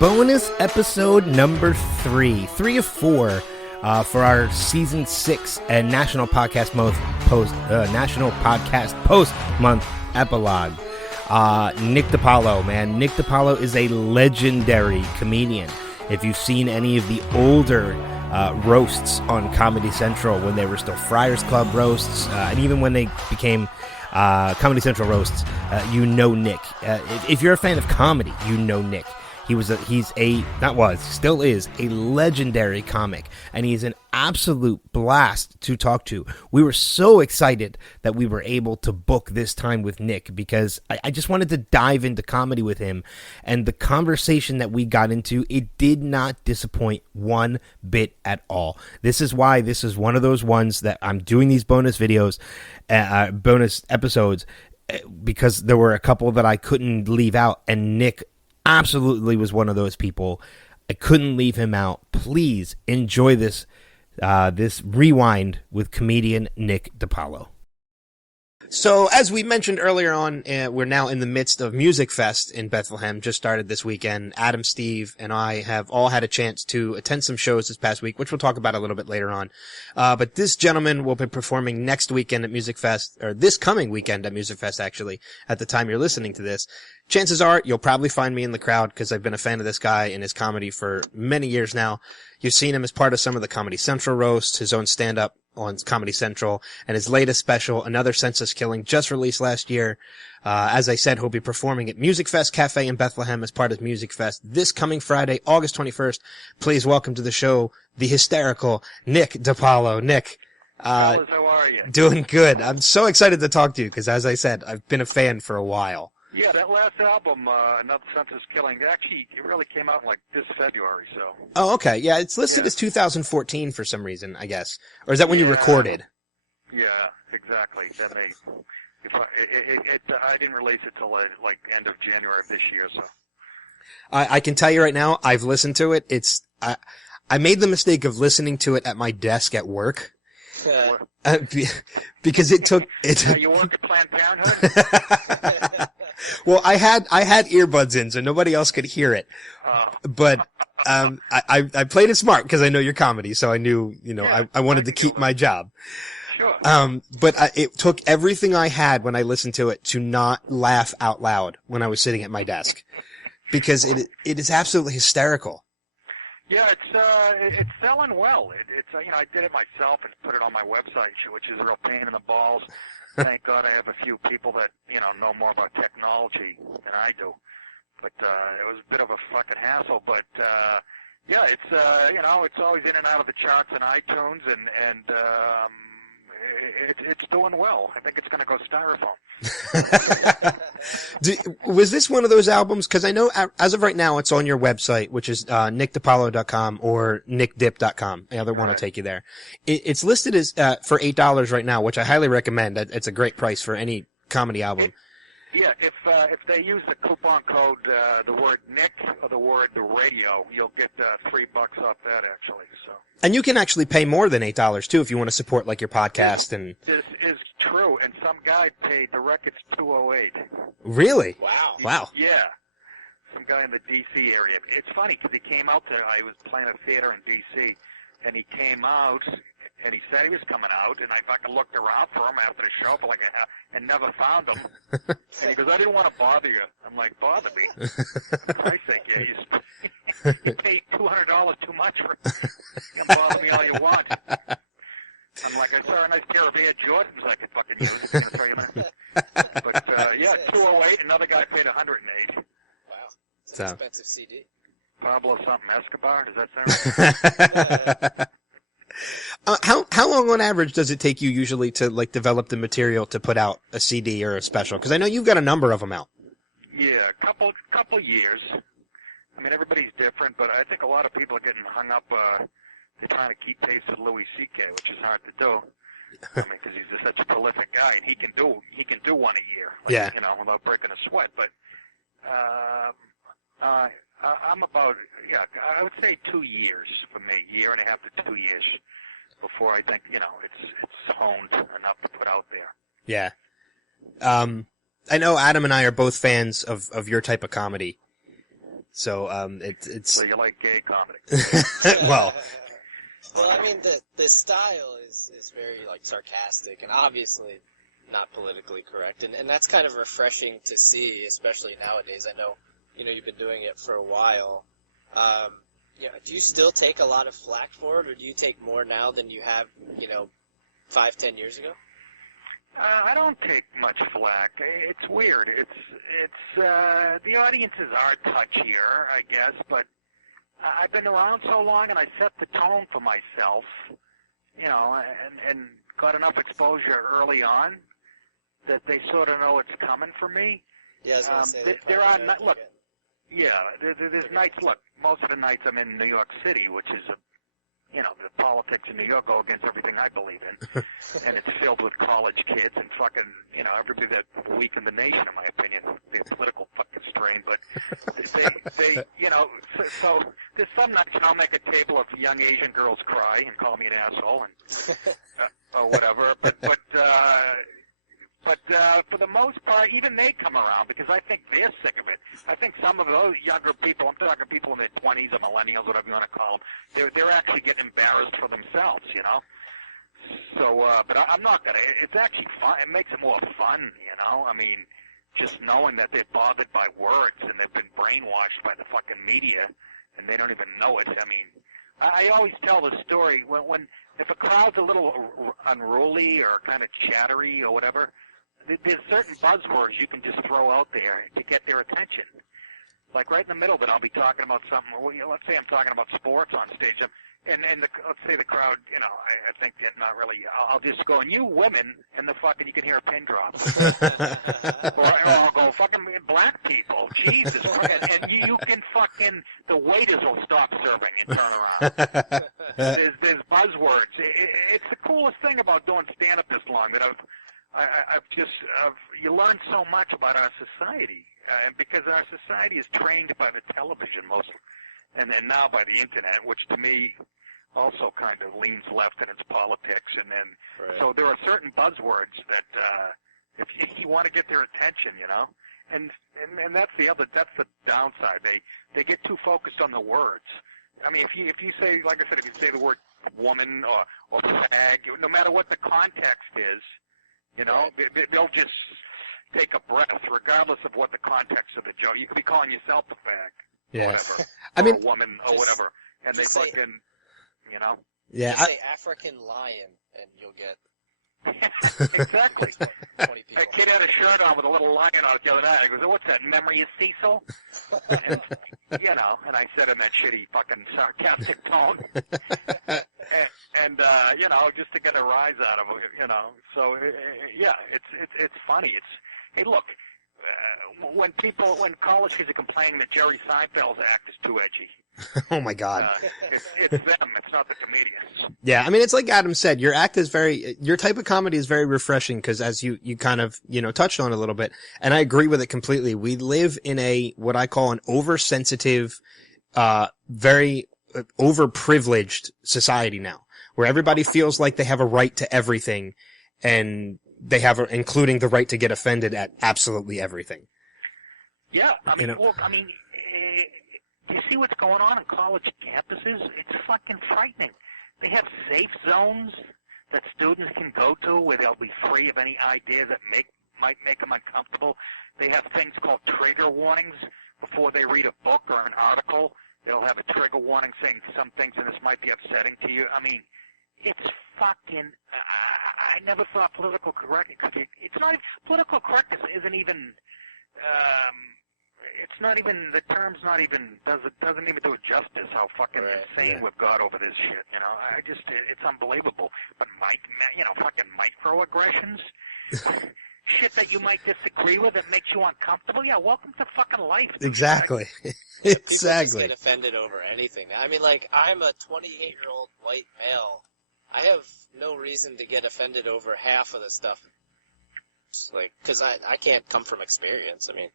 bonus episode number 3 of 4 for our season 6 and National Podcast Post month epilogue. Nick DiPaolo, man. Nick DiPaolo is a legendary comedian. If you've seen any of the older roasts on Comedy Central when they were still Friars Club roasts, and even when they became Comedy Central roasts, you know Nick. If you're a fan of comedy, you know Nick. Still is a legendary comic, and he's an absolute blast to talk to. We were so excited that we were able to book this time with Nick because I just wanted to dive into comedy with him, and the conversation that we got into, it did not disappoint one bit at all. This is why this is one of those ones that I'm doing these bonus videos, bonus episodes, because there were a couple that I couldn't leave out, and Nick absolutely was one of those people. I couldn't leave him out. Please enjoy this rewind with comedian Nick DiPaolo. So, as we mentioned earlier on, we're now in the midst of Music Fest in Bethlehem, just started this weekend. Adam, Steve, and I have all had a chance to attend some shows this past week, which we'll talk about a little bit later on. But this gentleman will be performing next weekend at Music Fest, or this coming weekend at Music Fest, actually, at the time you're listening to this. Chances are you'll probably find me in the crowd because I've been a fan of this guy and his comedy for many years now. You've seen him as part of some of the Comedy Central roasts, his own stand-up on Comedy Central, and his latest special, Another Census Killing, just released last year. As I said, he'll be performing at Music Fest Cafe in Bethlehem as part of Music Fest this coming Friday, August 21st. Please welcome to the show the hysterical Nick DiPaolo. Nick. Fellas, how are you? Doing good. I'm so excited to talk to you because, as I said, I've been a fan for a while. Yeah, that last album, Another Census Killing, actually, it really came out in like this February, so. Oh, okay. Yeah, it's listed as 2014 for some reason, I guess. Or is that when you recorded? Yeah, exactly. That may, I didn't release it till like end of January of this year, so. I can tell you right now, I've listened to it. I made the mistake of listening to it at my desk at work. Because it took. You work at Planned Parenthood? Well, I had earbuds in, so nobody else could hear it. But I played it smart because I know your comedy, so I knew, I wanted to keep my job. Sure. But it took everything I had when I listened to it to not laugh out loud when I was sitting at my desk, because it is absolutely hysterical. Yeah, it's selling well. It's I did it myself and put it on my website, which is a real pain in the balls. Thank God I have a few people that know more about technology than I do. But it was a bit of a fucking hassle. But yeah, it's always in and out of the charts in iTunes, and it's doing well. I think it's going to go styrofoam. Was this one of those albums? Because I know as of right now it's on your website, which is nickdipalo.com or nickdip.com. Either one will take you there. It's listed as for $8 right now, which I highly recommend. It's a great price for any comedy album. Yeah, if they use the coupon code, the word Nick or the word the radio, you'll get $3 off that actually. So. And you can actually pay more than $8 too if you want to support like your podcast and. This is true, and some guy paid the record's $208. Really? Wow. Yeah. Some guy in the D.C. area. It's funny because he came out there. I was playing a theater in D.C. and he came out. And he said he was coming out, and I fucking looked around for him after the show for like and never found him. And he goes, I didn't want to bother you. I'm like, bother me? For Christ's sake, yeah, you paid $200 too much for it. You can bother me all you want. I'm like, I saw a nice pair of Air Jordans I could fucking use. But, yeah, $208, another guy paid $108. Wow. It's an expensive CD. Pablo something Escobar, does that sound right? How long on average does it take you usually to like develop the material to put out a CD or a special? Because I know you've got a number of them out. Yeah, couple years. I mean, everybody's different, but I think a lot of people are getting hung up. They're trying to keep pace with Louis C.K., which is hard to do. I mean, because he's such a prolific guy, and he can do one a year, like, without breaking a sweat. But I'm about, I would say 2 years for me, year and a half to 2 years before I think, it's honed enough to put out there. Yeah. I know Adam and I are both fans of your type of comedy. So it's So you like gay comedy? well. Well, I mean, the style is very, like, sarcastic and obviously not politically correct. And that's kind of refreshing to see, especially nowadays. I know, you've been doing it for a while. Do you still take a lot of flack for it, or do you take more now than you have, 5-10 years ago? I don't take much flack. It's weird. It's the audiences are touchier, I guess, but I've been around so long and I set the tone for myself, and got enough exposure early on that they sort of know it's coming for me. Yeah, I was going to say there are look. Yeah, there's nights. Look, most of the nights I'm in New York City, which is the politics in New York go against everything I believe in, and it's filled with college kids and fucking, everybody that weakened the nation, in my opinion, the political fucking strain. But they so there's some nights, I'll make a table of young Asian girls cry and call me an asshole and or whatever. But for the most part, even they come around because I think they're sick of it. I think some of those younger people, I'm talking people in their 20s or millennials, whatever you want to call them, they're actually getting embarrassed for themselves, So, but I'm not gonna. It's actually fun. It makes it more fun, I mean, just knowing that they're bothered by words and they've been brainwashed by the fucking media and they don't even know it. I mean, I always tell the story when if a crowd's a little unruly or kind of chattery or whatever. There's certain buzzwords you can just throw out there to get their attention. Like right in the middle of it, I'll be talking about something. Well, let's say I'm talking about sports on stage, and let's say the crowd, I think they're not really. I'll just go, and you women, and you can hear a pin drop. or I'll go, fucking black people, Jesus Christ, and you can fucking the waiters will stop serving and turn around. There's buzzwords. It's the coolest thing about doing stand-up this long that you learn so much about our society, and because our society is trained by the television mostly, and then now by the internet, which to me also kind of leans left in its politics, and then so there are certain buzzwords that if you want to get their attention, and that's the downside. They get too focused on the words. I mean, if you say, like I said, if you say the word woman or fag, no matter what the context is. They'll just take a breath, regardless of what the context of the joke. You could be calling yourself a fag, or whatever, or a woman, or whatever, and they fucking, Yeah. Just say African lion, and you'll get exactly. 20 people. A kid had a shirt on with a little lion on it the other night. He goes, "What's that? Memory of Cecil?" and, and I said in that shitty fucking sarcastic tone. And just to get a rise out of it, So it's funny. Hey, look, when college kids are complaining that Jerry Seinfeld's act is too edgy. Oh my God. It's them. It's not the comedians. Yeah, I mean, it's like Adam said. Your type of comedy is very refreshing because, as you kind of touched on a little bit, and I agree with it completely. We live in what I call an oversensitive, very overprivileged society now, where everybody feels like they have a right to everything, and they have, including the right to get offended at absolutely everything. Yeah, I mean, you see what's going on college campuses? It's fucking frightening. They have safe zones that students can go to where they'll be free of any ideas that might make them uncomfortable. They have things called trigger warnings before they read a book or an article. They'll have a trigger warning saying some things in this might be upsetting to you. I mean, it's fucking. I never thought political correctness. It's not political correctness. Isn't even. It's not even, the term's not even, doesn't even do it justice how fucking insane we've got over this shit, it's unbelievable. But fucking microaggressions, shit that you might disagree with that makes you uncomfortable, welcome to fucking life. Dude. Exactly. People just get offended over anything. I mean, I'm a 28-year-old white male. I have no reason to get offended over half of the stuff. Because I can't come from experience, I mean.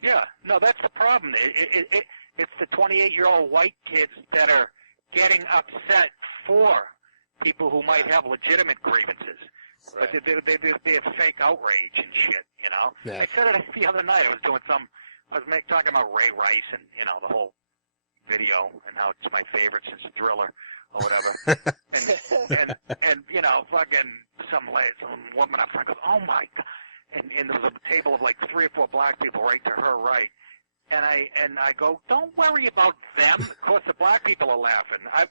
Yeah, no, that's the problem. It's the 28-year-old white kids that are getting upset for people who might have legitimate grievances. Right. But they have fake outrage and shit, Yeah. I said it the other night. I was doing some I was talking about Ray Rice and, the whole video and how it's my favorite since Thriller or whatever. and fucking some woman up front goes, oh my God. And there was a table of like 3 or 4 black people right to her right. And I go, don't worry about them. Of course, the black people are laughing. I've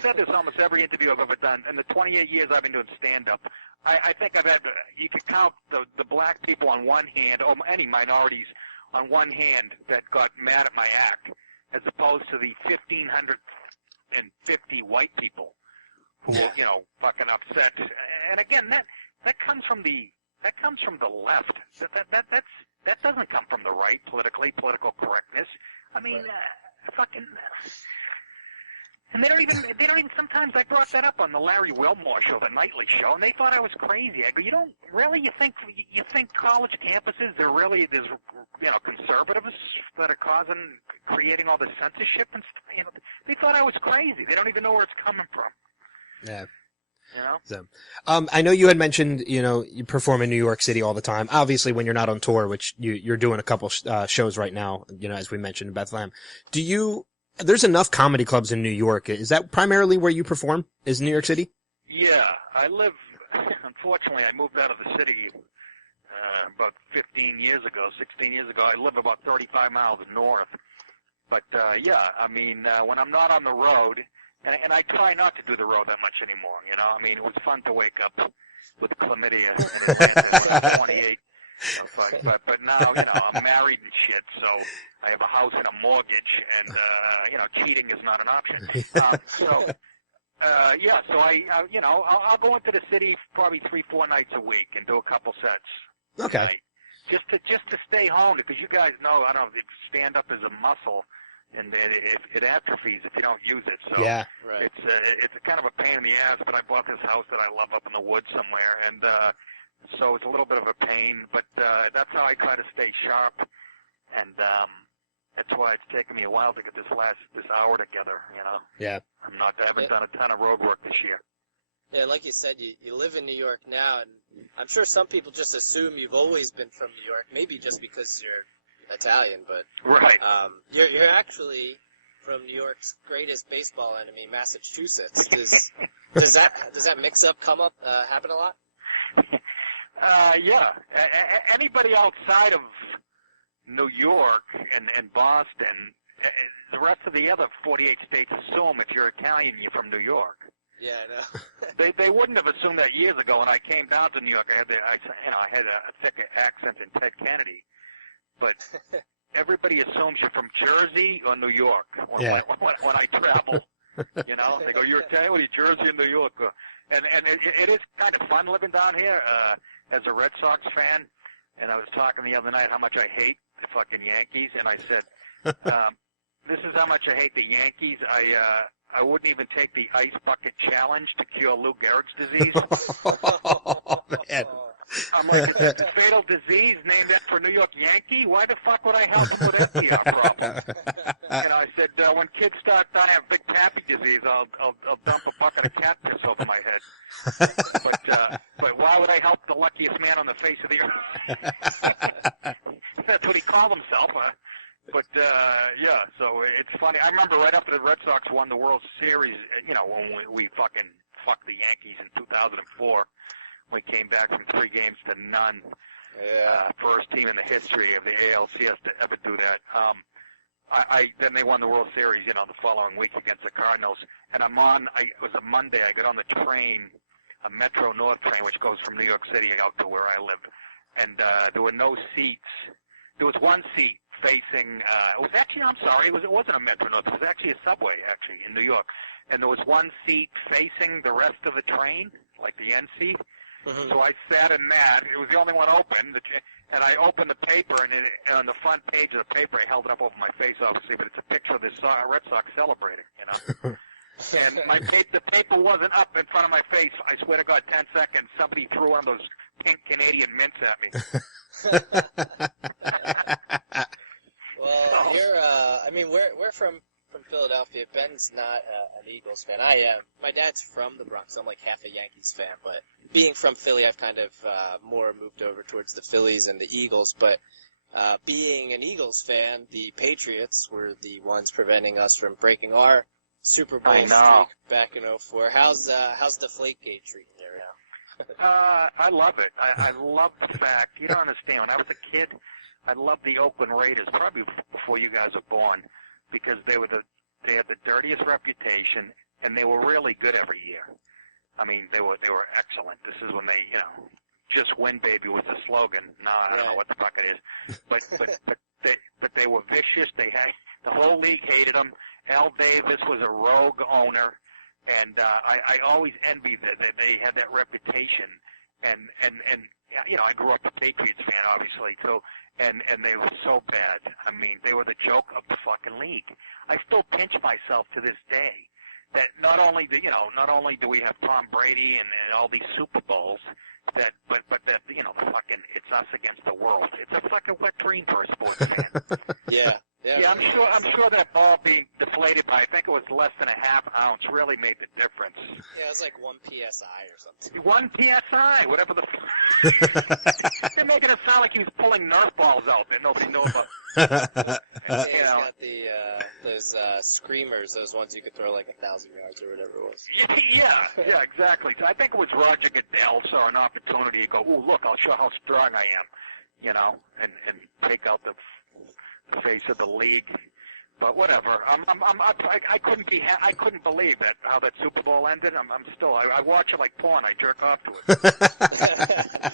said this almost every interview I've ever done. In the 28 years I've been doing stand-up, I think I've had, you could count the black people on one hand, or any minorities on one hand that got mad at my act, as opposed to the 1,550 white people who were, fucking upset. And again, that comes from the left. That doesn't come from the right, political correctness. I mean, fucking. And they don't even, sometimes I brought that up on the Larry Wilmore show, the nightly show, and they thought I was crazy. I go, you think college campuses, there's conservatives that are creating all the censorship and stuff, they thought I was crazy. They don't even know where it's coming from. Yeah. So, I know you had mentioned, you perform in New York City all the time. Obviously, when you're not on tour, which you're doing a couple shows right now, as we mentioned in Bethlehem. There's enough comedy clubs in New York. Is that primarily where you perform? Is New York City? Yeah, unfortunately, I moved out of the city about 16 years ago. I live about 35 miles north. But, when I'm not on the road, and I try not to do the road that much anymore, it was fun to wake up with chlamydia in Atlanta when I was 28. But now, I'm married and shit, so I have a house and a mortgage, and, cheating is not an option. So I'll go into the city probably 3-4 nights a week and do a couple sets. Okay. Just to stay home, because you guys know, stand-up is a muscle. And it atrophies if you don't use it. So yeah, right. It's a kind of a pain in the ass. But I bought this house that I love up in the woods somewhere, and so it's a little bit of a pain. But that's how I try to stay sharp, and that's why it's taken me a while to get this hour together. Yeah. I haven't done a ton of road work this year. Yeah, like you said, you live in New York now, and I'm sure some people just assume you've always been from New York. Maybe just because you're Italian, but right. You're actually from New York's greatest baseball enemy, Massachusetts. Does that mix-up happen a lot? Yeah. Anybody outside of New York and Boston, the rest of the other 48 states assume if you're Italian, you're from New York. Yeah, I know. They wouldn't have assumed that years ago. When I came down to New York, I had a thick accent in Ted Kennedy. But everybody assumes you're from Jersey or New York when I travel. They go, you're Italian, you're Jersey or New York. And it is kind of fun living down here as a Red Sox fan. And I was talking the other night how much I hate the fucking Yankees. And I said, this is how much I hate the Yankees. I wouldn't even take the ice bucket challenge to cure Lou Gehrig's disease. Oh, man. I'm like, it's a fatal disease named after a New York Yankee? Why the fuck would I help him with FDR problems? I said, when kids start dying of big pappy disease, I'll dump a bucket of cat piss over my head. But why would I help the luckiest man on the face of the earth? That's what he called himself. But so it's funny. I remember right after the Red Sox won the World Series, when we fucking fucked the Yankees in 2004. We came back from 3 games to none. Yeah. First team in the history of the ALCS to ever do that. Then they won the World Series, the following week against the Cardinals. And it was a Monday, I got on the train, a Metro North train, which goes from New York City out to where I live. And there were no seats. There was one seat facing, it wasn't a Metro North, it was actually a subway, in New York. And there was one seat facing the rest of the train, like the end seat. Mm-hmm. So I sat in that. It was the only one open. And I opened the paper, and on the front page of the paper, I held it up over my face, obviously, but it's a picture of this Red Sox celebrating, And the paper wasn't up in front of my face. I swear to God, 10 seconds, somebody threw one of those pink Canadian mints at me. Well, we're from Philadelphia. Ben's not an Eagles fan. I am. My dad's from the Bronx. So I'm like half a Yankees fan, but being from Philly, I've kind of more moved over towards the Phillies and the Eagles. But being an Eagles fan, the Patriots were the ones preventing us from breaking our Super Bowl streak back in 2004. How's Deflategate treating you right now? I love it. I love the fact, you don't understand, when I was a kid, I loved the Oakland Raiders, probably before you guys were born, because they had the dirtiest reputation, and they were really good every year. I mean, they were excellent. This is when they, just win, baby, was the slogan. No, I don't know what the fuck it is, but they were vicious. The whole league hated them. Al Davis was a rogue owner, and I always envied that they had that reputation. And I grew up a Patriots fan, obviously, too, and they were so bad. I mean, they were the joke of the fucking league. I still pinch myself to this day that not only do we have Tom Brady and all these Super Bowls, but that the fucking, it's us against the world. It's a fucking wet dream for a sports fan. Yeah. Yeah, I'm sure that ball being deflated by, I think it was less than a half ounce, really made the difference. Yeah, it was like 1 PSI or something. 1 PSI, whatever the they're making it sound like he was pulling Nerf balls out that nobody knew about. And he's got those screamers, those ones you could throw like 1,000 yards or whatever it was. Yeah, exactly. So I think it was Roger Goodell saw an opportunity to go, ooh, look, I'll show how strong I am, and take out the face of the league. But whatever. I couldn't believe that how that Super Bowl ended. I'm still. I watch it like porn. I jerk off to it.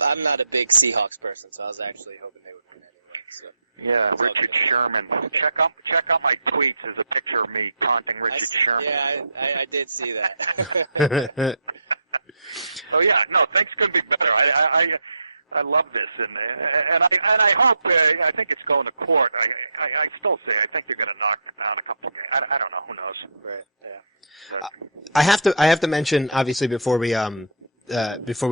I'm not a big Seahawks person, so I was actually hoping they would win anyway. So. Yeah, Richard Sherman. Check out my tweets. There's a picture of me taunting Richard Sherman. Yeah, I did see that. Oh yeah, no, things couldn't be better. I love this, and I hope. I think it's going to court. I still say I think they're going to knock down a couple of games. I don't know. Who knows? Right. Yeah. I have to mention, obviously, before we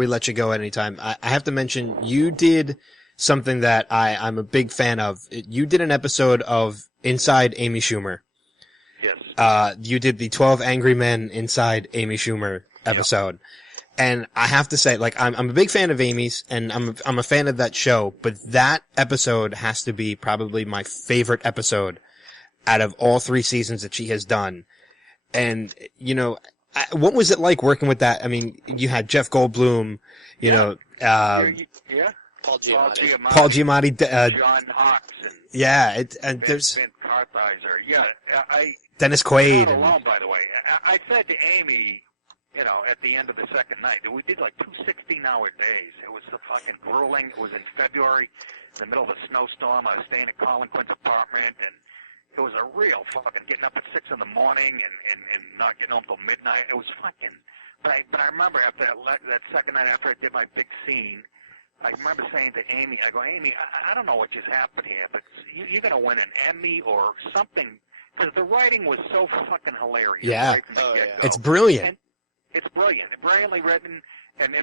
let you go at any time, I have to mention you did something that I'm a big fan of. You did an episode of Inside Amy Schumer. Yes. You did the 12 Angry Men Inside Amy Schumer episode. Yep. And I have to say, like, I'm a big fan of Amy's, and I'm a fan of that show, but that episode has to be probably my favorite episode out of all 3 seasons that she has done. And, what was it like working with that? I mean, you had Jeff Goldblum, Paul Giamatti, John Hawkes, and there's Ben Carthizer. Yeah, Dennis Quaid. Not alone, by the way. I said to Amy, at the end of the second night, we did like 2 16-hour days. It was so fucking grueling. It was in February, in the middle of a snowstorm. I was staying at Colin Quinn's apartment, and it was a real fucking getting up at 6 in the morning and not getting home till midnight. It was fucking. But I remember after that second night, after I did my big scene, I remember saying to Amy, I go, Amy, I don't know what just happened here, but you're going to win an Emmy or something, because the writing was so fucking hilarious. Yeah. Right from the get-go. It's brilliant. And it's brilliant. Brilliantly written and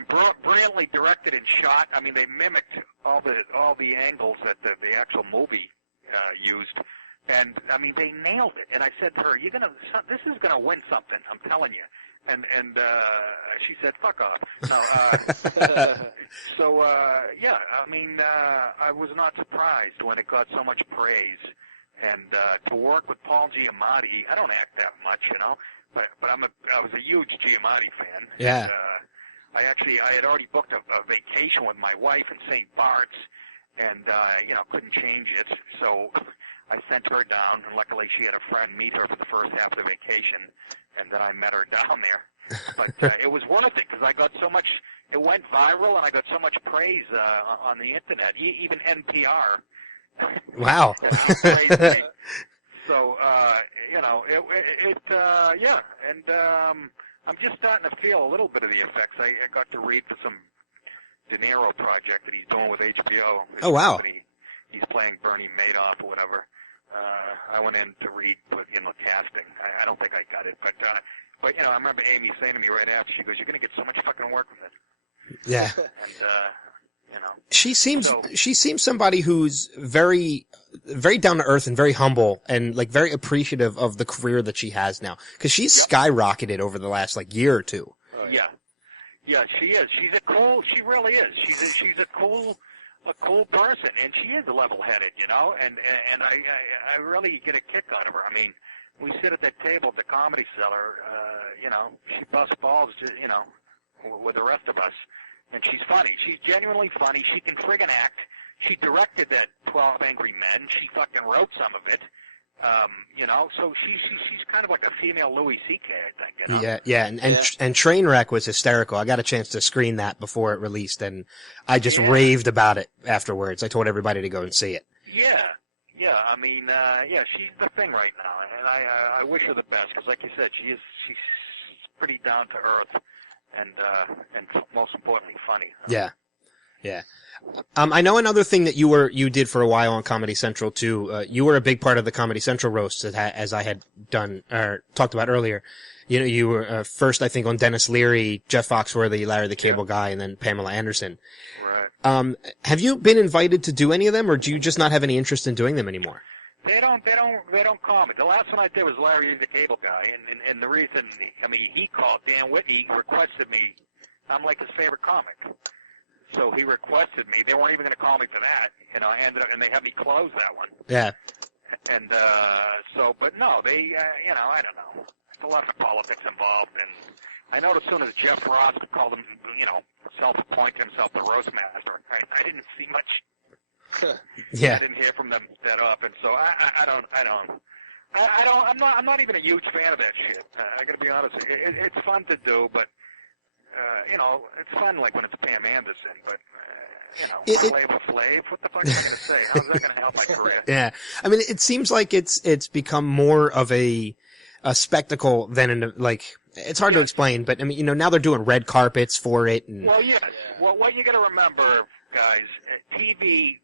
brilliantly directed and shot. I mean, they mimicked all the angles that the actual movie used. And, I mean, they nailed it. And I said to her, this is going to win something, I'm telling you. And she said, fuck off. No, yeah, I mean, I was not surprised when it got so much praise. And to work with Paul Giamatti, I don't act that much, but I was a huge Giamatti fan. Yeah. And, I had already booked a vacation with my wife in St. Bart's, and couldn't change it, so I sent her down, and luckily she had a friend meet her for the first half of the vacation, and then I met her down there. But it was worth it, because I got so much, it went viral, and I got so much praise on the internet, even NPR. Wow. So, yeah, and I'm just starting to feel a little bit of the effects. I got to read for some De Niro project that he's doing with HBO. Oh, wow. He's playing Bernie Madoff or whatever. I went in to read with casting. I don't think I got it, but I remember Amy saying to me right after, she goes, "You're going to get so much fucking work with it." Yeah. And she seems somebody who's very, very down to earth and very humble and like very appreciative of the career that she has now, because she's skyrocketed over the last year or two. Yeah, she is. She really is. She's a cool a cool person, and she is level-headed, you know, and I really get a kick out of her. I mean, we sit at that table at the Comedy Cellar, you know, she busts balls, you know, with the rest of us, and she's funny. She's genuinely funny. She can friggin' act. She directed that 12 Angry Men. She fucking wrote some of it. You know, so she's kind of like a female Louis C.K., I think, you know? Yeah, and Trainwreck was hysterical. I got a chance to screen that before it released, and I just raved about it afterwards. I told everybody to go and see it. Yeah, I mean, she's the thing right now, and I wish her the best, because like you said, she's pretty down to earth, and most importantly, funny. Yeah. I know another thing that you did for a while on Comedy Central too. You were a big part of the Comedy Central roast, as I had done or talked about earlier. You know, you were first, I think, on Dennis Leary, Jeff Foxworthy, Larry the Cable Guy, and then Pamela Anderson. Right. Have you been invited to do any of them, or do you just not have any interest in doing them anymore? They don't call me. The last one I did was Larry the Cable Guy, and the reason, I mean, he called, Dan Whitney requested me. I'm like his favorite comic. So he requested me. They weren't even going to call me for that, you know. And they had me close that one. Yeah. And but no, they, you know, I don't know. There's a lot of politics involved, and I know as soon as Jeff Ross called him, you know, self-appointed himself the roast master, I didn't see much. Yeah. I didn't hear from them that often, so I'm not even a huge fan of that shit. I got to be honest. It's fun to do, but. You know, it's fun like when it's Pam Anderson, but, you know, Flav, what the fuck am I going to say? How's that going to help my career? Yeah. I mean, it seems like it's become more of a spectacle than it's hard to explain, but I mean, you know, now they're doing red carpets for it. And... Well, yeah. Well, what you got to remember, guys, TV,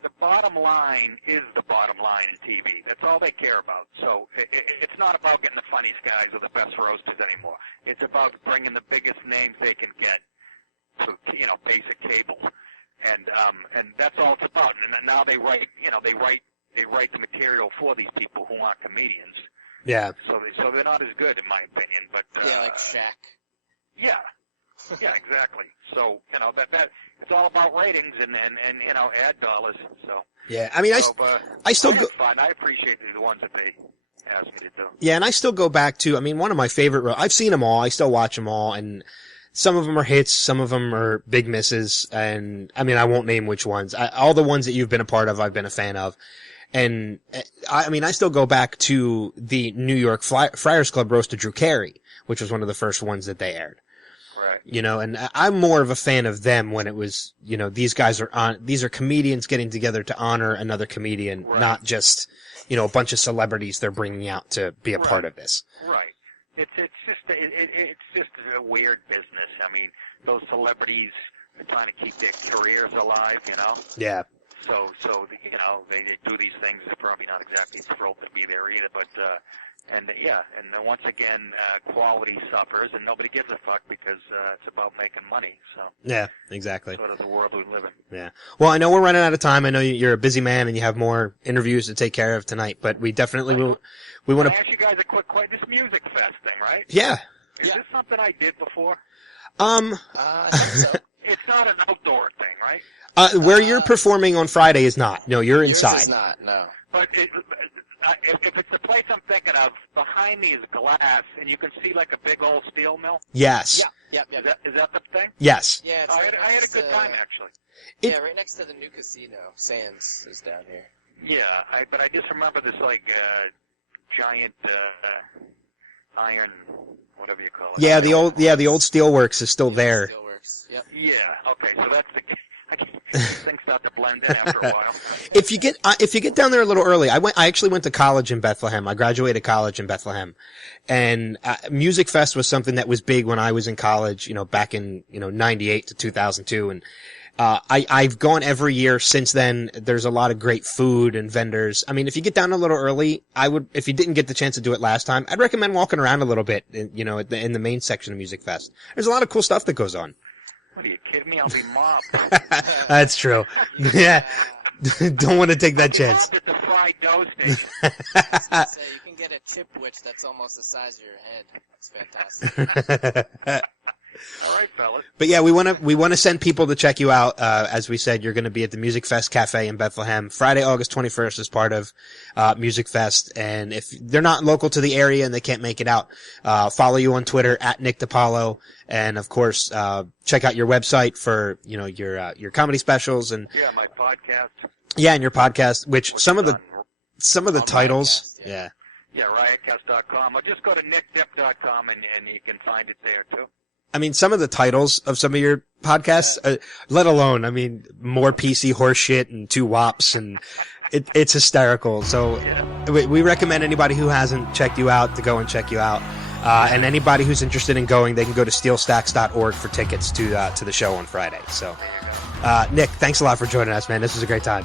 the bottom line is the bottom line in TV. That's all they care about. So it's not about getting the funniest guys or the best roasters anymore. It's about bringing the biggest names they can get to, you know, basic cable, and that's all it's about. And now they write the material for these people who aren't comedians. Yeah. So they're not as good, in my opinion. But like Shaq. Yeah. Yeah, exactly. So, you know, that it's all about ratings and you know, ad dollars. So yeah, I mean, I still go. Fun. I appreciate the ones that they ask me to do. Yeah, and I still go back to. I mean, one of my favorite. I've seen them all. I still watch them all, and some of them are hits, some of them are big misses, and I mean, I won't name which ones. All the ones that you've been a part of, I've been a fan of. And I mean, I still go back to the New York Friars Club roast of Drew Carey, which was one of the first ones that they aired. Right. You know, and I'm more of a fan of them when it was, you know, these are comedians getting together to honor another comedian, not just, you know, a bunch of celebrities they're bringing out to be a part of this. Right. It's just a weird business. I mean, those celebrities are trying to keep their careers alive, you know? Yeah. So you know, they do these things. They're probably not exactly thrilled to be there either, but and then once again, quality suffers, and nobody gives a fuck because it's about making money. So yeah, exactly. Sort of the world we live in. Yeah. Well, I know we're running out of time. I know you're a busy man and you have more interviews to take care of tonight, but we definitely will. We want to ask you guys a quick question. This music fest thing, right? Yeah. Is this something I did before? I think so. It's not an outdoor thing, right? Where you're performing on Friday is not. No, you're inside. Yours is not, no. But if it's the place I'm thinking of, behind me is glass, and you can see like a big old steel mill. Yes. Yeah. Is that the thing? Yes. Yeah, it's I had a good time, actually. Right next to the new casino. Sands is down here. Yeah, but I just remember this like giant iron, whatever you call it. Yeah, the old steelworks is still there. Steelworks. Yep. Yeah. Okay, so that's the. Things start to blend in after a while. If you get down there a little early, I actually went to college in Bethlehem. I graduated college in Bethlehem, and Music Fest was something that was big when I was in college. You know, back in 98 to 2002, and I've gone every year since then. There's a lot of great food and vendors. I mean, if you get down a little early, if you didn't get the chance to do it last time, I'd recommend walking around a little bit. You know, in the main section of Music Fest, there's a lot of cool stuff that goes on. What are you kidding me? I'll be mobbed. That's true. Yeah. Don't want to take that chance. Mobbed at the fried dough station. So you can get a chip witch that's almost the size of your head. It's fantastic. All right, fellas. But yeah, we want to send people to check you out. As we said, you're going to be at the Music Fest Cafe in Bethlehem Friday, August 21st as part of Music Fest. And if they're not local to the area and they can't make it out, follow you on Twitter at Nick DiPaolo, and of course check out your website for your comedy specials and Yeah, my podcast. yeah, and your podcast. Which Which some of is the on titles, Riotcast, yeah. Yeah, riotcast.com. Or just go to nickdip.com and you can find it there too. I mean, some of the titles of some of your podcasts, let alone, I mean, more PC horseshit and two wops, and it's hysterical. So we recommend anybody who hasn't checked you out to go and check you out. And anybody who's interested in going, they can go to steelstacks.org for tickets to the show on Friday. So, Nick, thanks a lot for joining us, man. This was a great time.